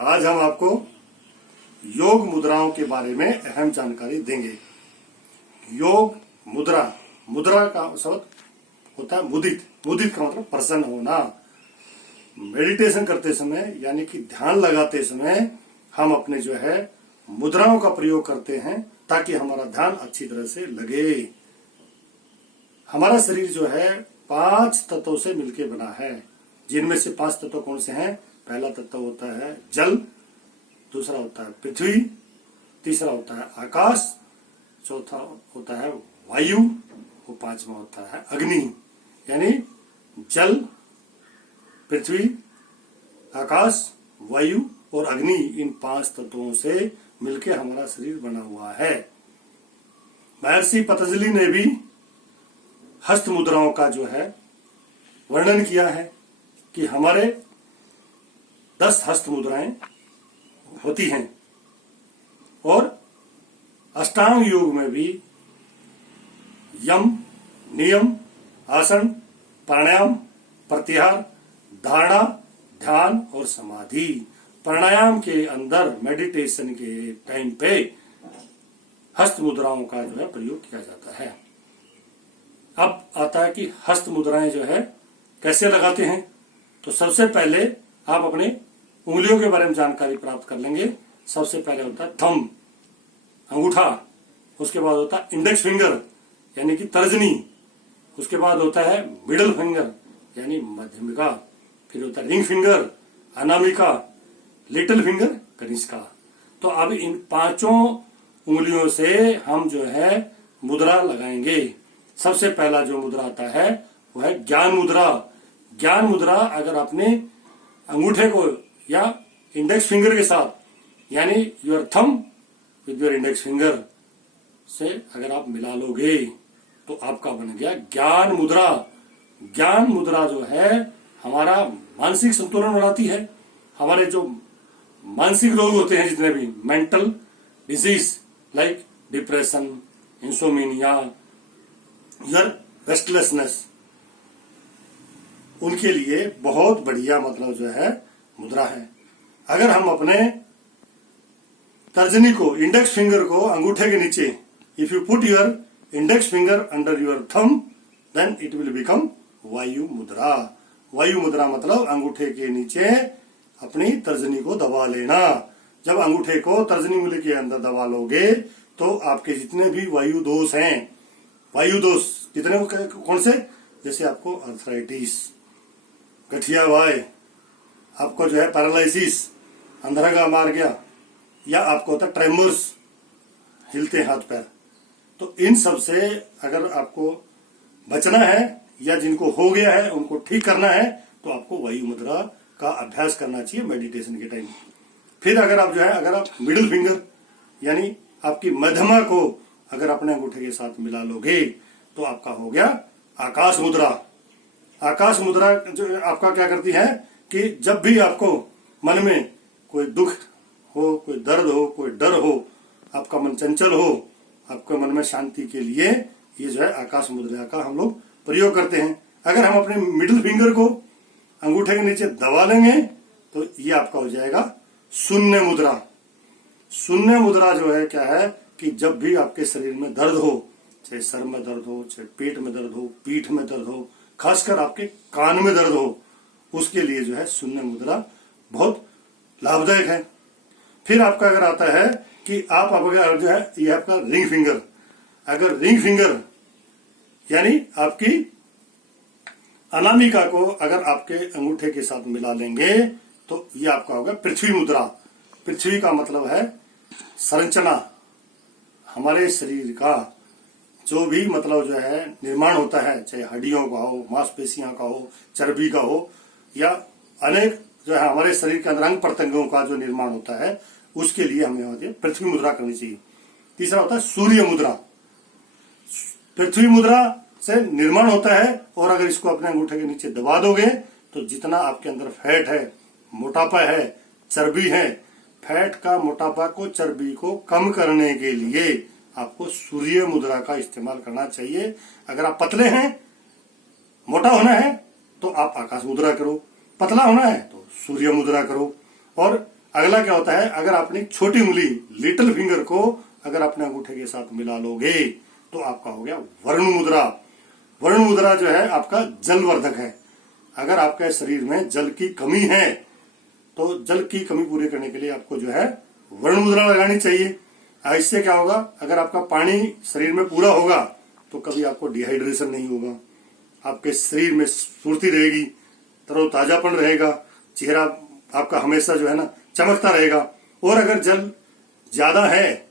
आज हम आपको योग मुद्राओं के बारे में अहम जानकारी देंगे। योग मुद्रा, मुद्रा का शब्द होता है मुदित। मुदित का मतलब प्रसन्न होना। मेडिटेशन करते समय यानी कि ध्यान लगाते समय हम अपने जो है मुद्राओं का प्रयोग करते हैं ताकि हमारा ध्यान अच्छी तरह से लगे। हमारा शरीर जो है 5 तत्वों से मिलकर बना है, जिनमें से 5 तत्व कौन से हैं? पहला तत्व होता है जल, दूसरा होता है पृथ्वी, तीसरा होता है आकाश, चौथा होता है वायु और पांचवा होता है अग्नि। यानी जल, पृथ्वी, आकाश, वायु और अग्नि, इन 5 तत्वों से मिलकर हमारा शरीर बना हुआ है। महर्षि पतंजलि ने भी हस्त मुद्राओं का जो है वर्णन किया है कि हमारे 10 हस्त मुद्राएं होती हैं और अष्टांग योग में भी यम, नियम, आसन, प्राणायाम, प्रत्याहार, धारणा, ध्यान और समाधि। प्राणायाम के अंदर मेडिटेशन के टाइम पे हस्त मुद्राओं का जो है प्रयोग किया जाता है। अब आता है कि हस्त मुद्राएं जो है कैसे लगाते हैं। तो सबसे पहले आप अपने उंगलियों के बारे में जानकारी प्राप्त कर लेंगे। सबसे पहले होता है थंब, अंगूठा, उसके बाद होता है इंडेक्स फिंगर यानी कि तर्जनी, उसके बाद होता है मिडल फिंगर यानी मध्यमिका, फिर होता है ring finger, Anamika, little finger, Kanishka. तो अब इन 5 उंगलियों से हम जो है मुद्रा लगाएंगे। सबसे पहला जो मुद्रा आता है वो है ज्ञान मुद्रा। ज्ञान मुद्रा अगर आपने अंगूठे को या इंडेक्स फिंगर के साथ यानी your thumb with your index finger से अगर आप मिला लोगे तो आपका बन गया ज्ञान मुद्रा। ज्ञान मुद्रा जो है हमारा मानसिक संतुलन बनाती है। हमारे जो मानसिक रोग होते हैं, जितने भी mental disease like depression, insomnia, या रेस्टलेसनेस, उनके लिए बहुत बढ़िया मतलब जो है मुद्रा है। अगर हम अपने तर्जनी को, इंडेक्स फिंगर को अंगूठे के नीचे, if you put your index finger under your thumb then it will become Vayu Mudra. वायु मुद्रा मतलब अंगूठे के नीचे अपनी तर्जनी को दबा लेना। जब अंगूठे को तर्जनी उंगली के अंदर दबा लोगे तो आपके जितने भी वायु दोष हैं, वायु दोष कितने कौन से? जैसे आपको अर्थराइटिस, गठिया वाय, आपको जो है पैरालिसिस, अंधेरा का मार गया, या आपको होता है ट्रेमर्स, हिलते हाथ पैर, तो इन सब से अगर आपको बचना है या जिनको हो गया है उनको ठीक करना है तो आपको वायु मुद्रा का अभ्यास करना चाहिए मेडिटेशन के टाइम। फिर अगर आप जो है अगर आप मिडिल फिंगर यानी आपकी मध्यमा को अगर अपने अंगूठे के साथ मिला लोगे तो आपका हो गया आकाश मुद्रा। आकाश मुद्रा जो आपका क्या करती है कि जब भी आपको मन में कोई दुख हो, कोई दर्द हो, कोई डर हो, आपका मन चंचल हो, आपके मन में शांति के लिए ये जो है आकाश मुद्रा का हम लोग प्रयोग करते हैं। अगर हम अपने मिडिल फिंगर को अंगूठे के नीचे दबा लेंगे तो ये आपका हो जाएगा शून्य मुद्रा। शून्य मुद्रा जो है क्या है कि जब भी आपके शरीर में दर्द हो, चाहे सर में दर्द हो, चाहे पेट में दर्द हो, पीठ में दर्द हो, खासकर आपके कान में दर्द हो, उसके लिए जो है शून्य मुद्रा बहुत लाभदायक है। फिर आपका अगर आता है कि आप अगर जो है ये आपका रिंग फिंगर, अगर रिंग फिंगर यानी आपकी अनामिका को अगर आपके अंगूठे के साथ मिला लेंगे तो ये आपका होगा पृथ्वी मुद्रा। पृथ्वी का मतलब है संरचना, हमारे शरीर का जो भी मतलब जो है निर्माण होता है, चाहे हड्डियों का हो, मांसपेशियों का हो, चर्बी का हो, या अनेक जो है हमारे शरीर के अंदर अंग प्रत्यंगों का जो निर्माण होता है, उसके लिए हमें होती है पृथ्वी मुद्रा करनी चाहिए। तीसरा होता है सूर्य मुद्रा। पृथ्वी मुद्रा से निर्माण होता है और अगर इसको अपने अंगूठे के नीचे दबा दोगे तो जितना आपके अंदर फैट है, मोटापा है, चर्बी है, फैट का, मोटापा को, चर्बी को कम करने के लिए आपको सूर्य मुद्रा का इस्तेमाल करना चाहिए। अगर आप पतले हैं, मोटा होना है तो आप आकाश मुद्रा करो, पतला होना है तो सूर्य मुद्रा करो। और अगला क्या होता है, अगर आपने छोटी उंगली लिटिल फिंगर को अगर अपने अंगूठे के साथ मिला लोगे तो आपका हो गया वरुण मुद्रा। वरुण मुद्रा जो है आपका जलवर्धक है। अगर आपके शरीर में जल की कमी है तो जल की कमी पूरी करने के लिए आपको जो है वरुण मुद्रा लगानी चाहिए। इससे क्या होगा, अगर आपका पानी शरीर में पूरा होगा तो कभी आपको डिहाइड्रेशन नहीं होगा, आपके शरीर में स्फूर्ति रहेगी, तरोताजापन रहेगा, चेहरा आपका हमेशा जो है ना चमकता रहेगा। और अगर जल ज्यादा है,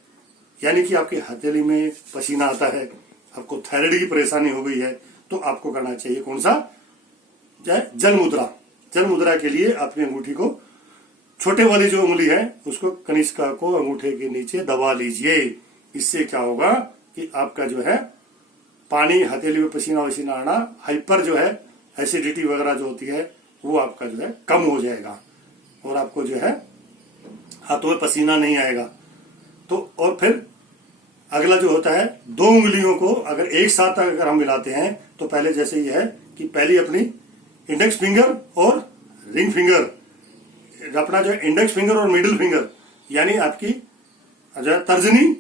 यानी कि आपकी हथेली में पसीना आता है, आपको थायराइड की परेशानी हो गई है, तो आपको करना चाहिए कौन सा, जल मुद्रा। जल मुद्रा के लिए अपनी अंगूठी को, छोटे वाली जो उंगली है उसको कनिष्का को अंगूठे के नीचे दबा लीजिए। इससे क्या होगा कि आपका जो है पानी, हथेली में पसीना वसीना आना, हाइपर जो है एसिडिटी वगैरह जो होती है वो आपका जो है कम हो जाएगा और आपको जो है हाथों में पसीना नहीं आएगा। तो और फिर अगला जो होता है, दो उंगलियों को अगर एक साथ अगर हम मिलाते हैं तो पहले जैसे ये है कि पहली अपनी इंडेक्स फिंगर और रिंग फिंगर, अपना जो इंडेक्स फिंगर और मिडिल फिंगर यानी आपकी जो है तर्जनी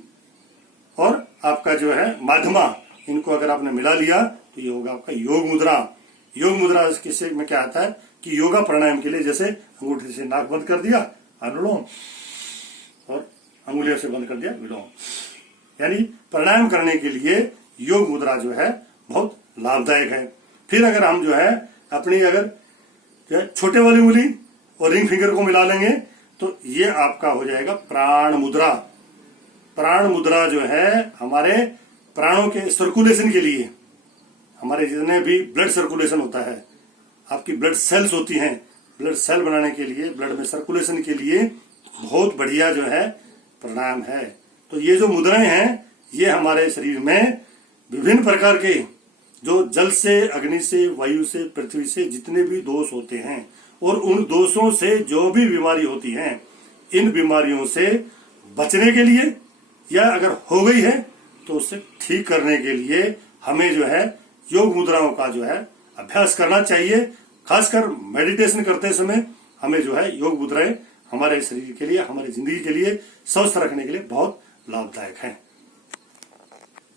और आपका जो है माध्यमा, इनको अगर आपने मिला लिया तो ये होगा आपका योग मुद्रा। योग मुद्रा किससे में क्या आता है कि योगा प्राणायाम के लिए, जैसे अंगूठे से नाक बंद कर दिया अनुलोम और अंगुलियों से बंद कर दिया विलोम, यानी प्राणायाम करने के लिए योग मुद्रा जो है बहुत लाभदायक है। फिर अगर हम जो है अपनी अगर छोटे वाली उंगली और रिंग फिंगर को मिला लेंगे तो ये आपका हो जाएगा प्राण मुद्रा। प्राण मुद्रा जो है हमारे प्राणों के सर्कुलेशन के लिए, हमारे जितने भी ब्लड सर्कुलेशन होता है, आपकी ब्लड सेल्स होती हैं, ब्लड सेल बनाने के लिए, ब्लड में सर्कुलेशन के लिए बहुत बढ़िया जो है प्राणायाम है। तो ये जो मुद्राएं हैं ये हमारे शरीर में विभिन्न प्रकार के जो जल से, अग्नि से, वायु से, पृथ्वी से जितने भी दोष होते हैं और उन दोषों से जो भी बीमारी होती हैं, इन बीमारियों से बचने के लिए या अगर हो गई है तो उससे ठीक करने के लिए हमें जो है योग मुद्राओं का जो है अभ्यास करना चाहिए। खासकर मेडिटेशन करते समय हमें जो है योग मुद्राएं हमारे शरीर के लिए, हमारी जिंदगी के लिए, स्वस्थ रखने के लिए बहुत लाभदायक हैं।